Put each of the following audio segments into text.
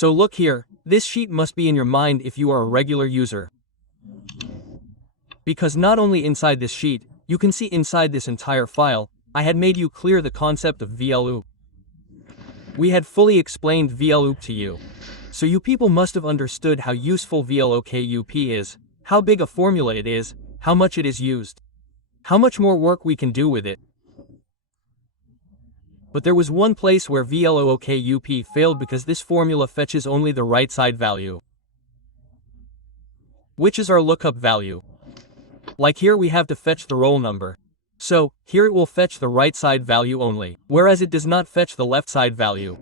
So look here, this sheet must be in your mind if you are a regular user. Because not only inside this sheet, you can see inside this entire file, I had made you clear the concept of VLOOKUP. We had fully explained VLOOKUP to you. So you people must have understood how useful VLOOKUP is, how big a formula it is, how much it is used, how much more work we can do with it. But there was one place where VLOOKUP failed because this formula fetches only the right side value, which is our lookup value. Like here we have to fetch the roll number. So, here it will fetch the right side value only, whereas it does not fetch the left side value.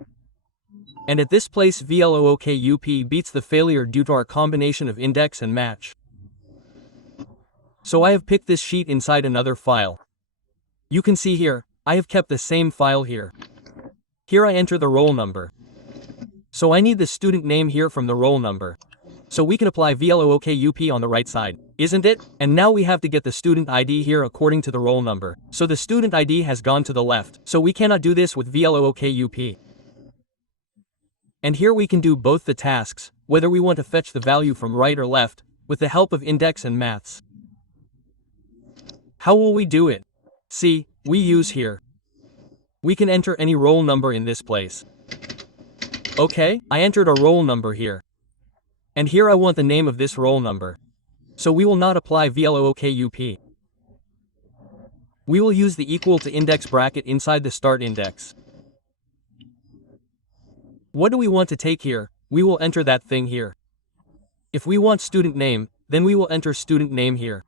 And at this place VLOOKUP beats the failure due to our combination of index and match. So I have picked this sheet inside another file. You can see here, I have kept the same file here. Here I enter the roll number. So I need the student name here from the roll number. So we can apply VLOOKUP on the right side, isn't it? And now we have to get the student ID here according to the roll number. So the student ID has gone to the left, so we cannot do this with VLOOKUP. And here we can do both the tasks, whether we want to fetch the value from right or left, with the help of index and maths. How will we do it? See, we use here. We can enter any roll number in this place. Okay, I entered a roll number here. And here I want the name of this roll number. So we will not apply VLOOKUP. We will use the equal to index bracket inside the start index. What do we want to take here? We will enter that thing here. If we want student name, then we will enter student name here.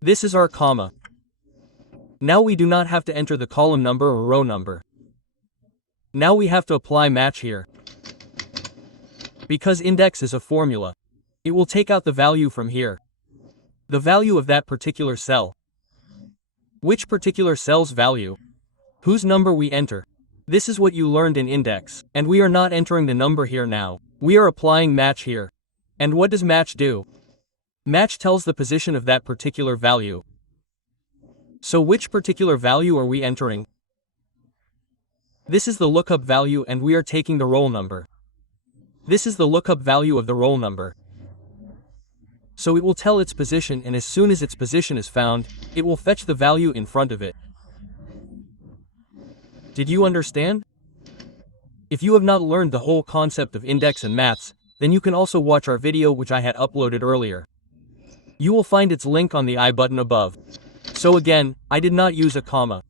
This is our comma. Now we do not have to enter the column number or row number. Now we have to apply match here. Because index is a formula, it will take out the value from here. The value of that particular cell. Which particular cell's value? Whose number we enter? This is what you learned in index, and we are not entering the number here now. We are applying match here. And what does match do? Match tells the position of that particular value. So which particular value are we entering? This is the lookup value and we are taking the roll number. This is the lookup value of the roll number. So it will tell its position, and as soon as its position is found, it will fetch the value in front of it. Did you understand? If you have not learned the whole concept of index and maths, then you can also watch our video which I had uploaded earlier. You will find its link on the I button above. So again, I did not use a comma.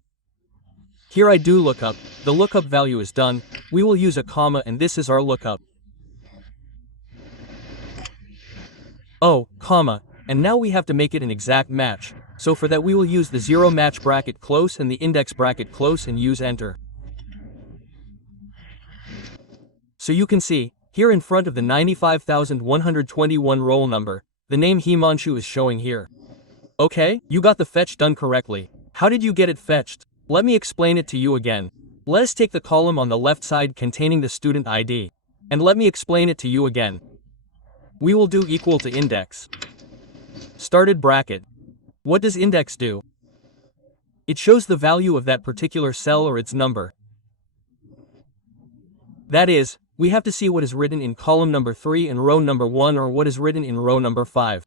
Here I do lookup, the lookup value is done, we will use a comma and this is our lookup. Oh, comma, and now we have to make it an exact match, so for that we will use the zero match bracket close and the index bracket close and use enter. So you can see, here in front of the 95,121 roll number, the name Himanshu is showing here. Okay, you got the fetch done correctly. How did you get it fetched? Let me explain it to you again. Let us take the column on the left side containing the student ID. And let me explain it to you again. We will do equal to index. Started bracket. What does index do? It shows the value of that particular cell or its number. That is, we have to see what is written in column number 3 and row number 1 or what is written in row number 5.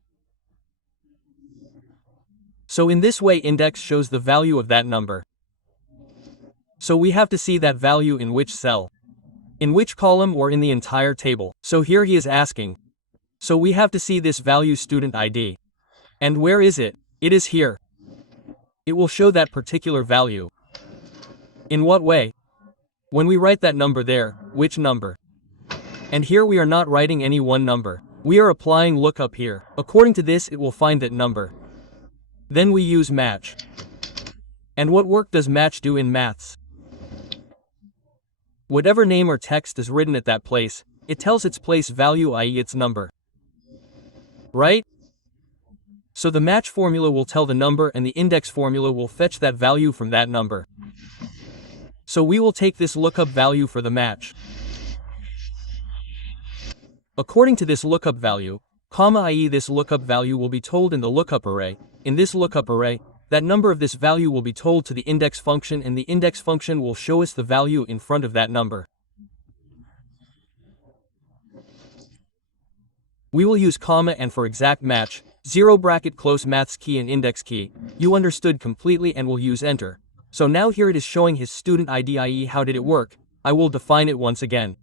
So in this way index shows the value of that number. So we have to see that value in which cell, in which column or in the entire table. So here he is asking. So we have to see this value student ID. And where is it? It is here. It will show that particular value. In what way? When we write that number there, which number? And here we are not writing any one number. We are applying lookup here. According to this it will find that number. Then we use match. And what work does match do in maths? Whatever name or text is written at that place, it tells its place value, i.e. its number. Right? So the match formula will tell the number and the index formula will fetch that value from that number. So we will take this lookup value for the match. According to this lookup value, comma, i.e. this lookup value will be told in the lookup array. In this lookup array, that number of this value will be told to the index function and the index function will show us the value in front of that number. We will use comma and for exact match, 0 bracket close maths key and index key. You understood completely and will use enter. So now here it is showing his student ID, i.e. how did it work? I will define it once again.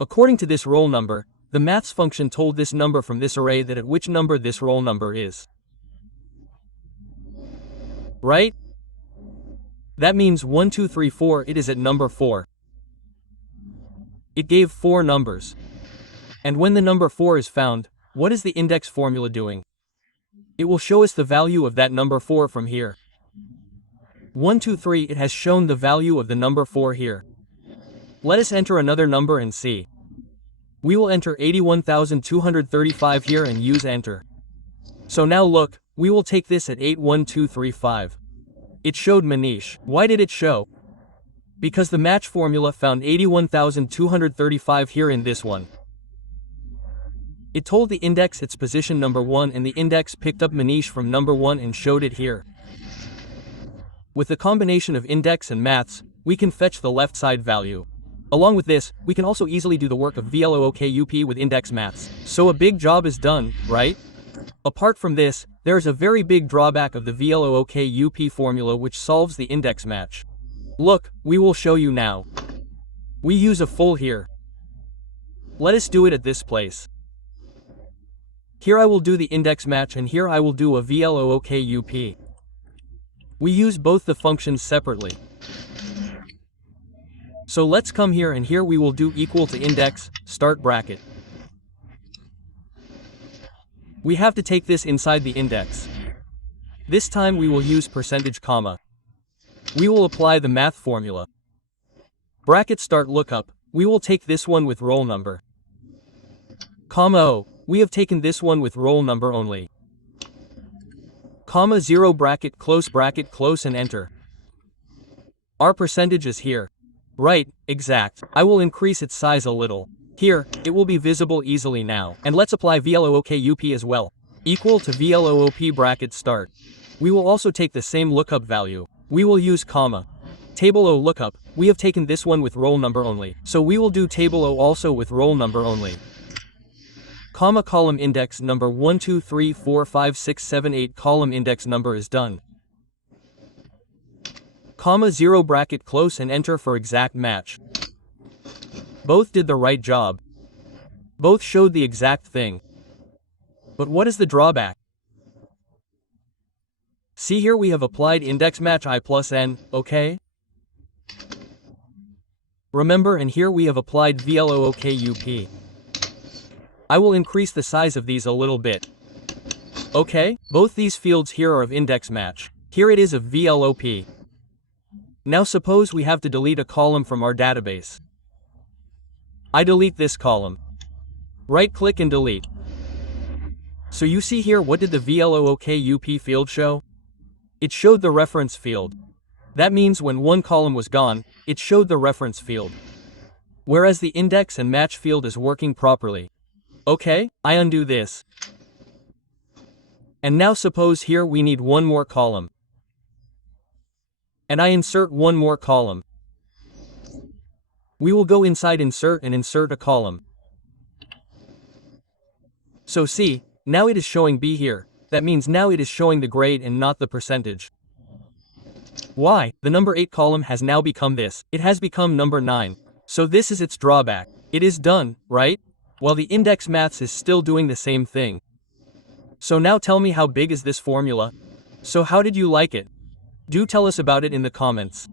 According to this roll number, the maths function told this number from this array that at which number this roll number is. Right? That means 1, 2, 3, 4, it is at number 4. It gave 4 numbers. And when the number 4 is found, what is the index formula doing? It will show us the value of that number 4 from here. 1, 2, 3, it has shown the value of the number 4 here. Let us enter another number and see. We will enter 81,235 here and use enter. So now look, we will take this at 81235. It showed Manish. Why did it show? Because the match formula found 81,235 here in this one. It told the index its position number 1 and the index picked up Manish from number 1 and showed it here. With the combination of index and maths, we can fetch the left side value. Along with this, we can also easily do the work of VLOOKUP with index maths. So a big job is done, right? Apart from this, there is a very big drawback of the VLOOKUP formula which solves the index match. Look, we will show you now. We use a full here. Let us do it at this place. Here I will do the index match and here I will do a VLOOKUP. We use both the functions separately. So let's come here and here we will do equal to index, start bracket. We have to take this inside the index. This time we will use percentage comma. We will apply the math formula. Bracket start lookup, we will take this one with roll number. Comma O, we have taken this one with roll number only. Comma 0 bracket close and enter. Our percentage is here. Right, exact. I will increase its size a little. Here, it will be visible easily now. And let's apply VLOOKUP as well. Equal to VLOOP bracket start. We will also take the same lookup value. We will use comma. Table O lookup, we have taken this one with roll number only. So we will do table O also with roll number only. Comma column index number 1, 2, 3, 4, 5, 6, 7, 8 column index number is done. Comma 0 bracket close and enter for exact match. Both did the right job. Both showed the exact thing. But what is the drawback? See here we have applied index match I plus n, okay? Remember, and here we have applied VLOOKUP. I will increase the size of these a little bit. Okay, both these fields here are of index match. Here it is of VLOP. Now suppose we have to delete a column from our database. I delete this column. Right-click and delete. So you see here, what did the VLOOKUP field show? It showed the reference field. That means when one column was gone, it showed the reference field. Whereas the index and match field is working properly. Okay, I undo this. And now suppose here we need one more column. And I insert one more column. We will go inside insert and insert a column. So see, now it is showing B here. That means now it is showing the grade and not the percentage. Why? The number 8 column has now become this. It has become number 9. So this is its drawback. It is done, right? While the index maths is still doing the same thing. So now tell me, how big is this formula? So how did you like it? Do tell us about it in the comments.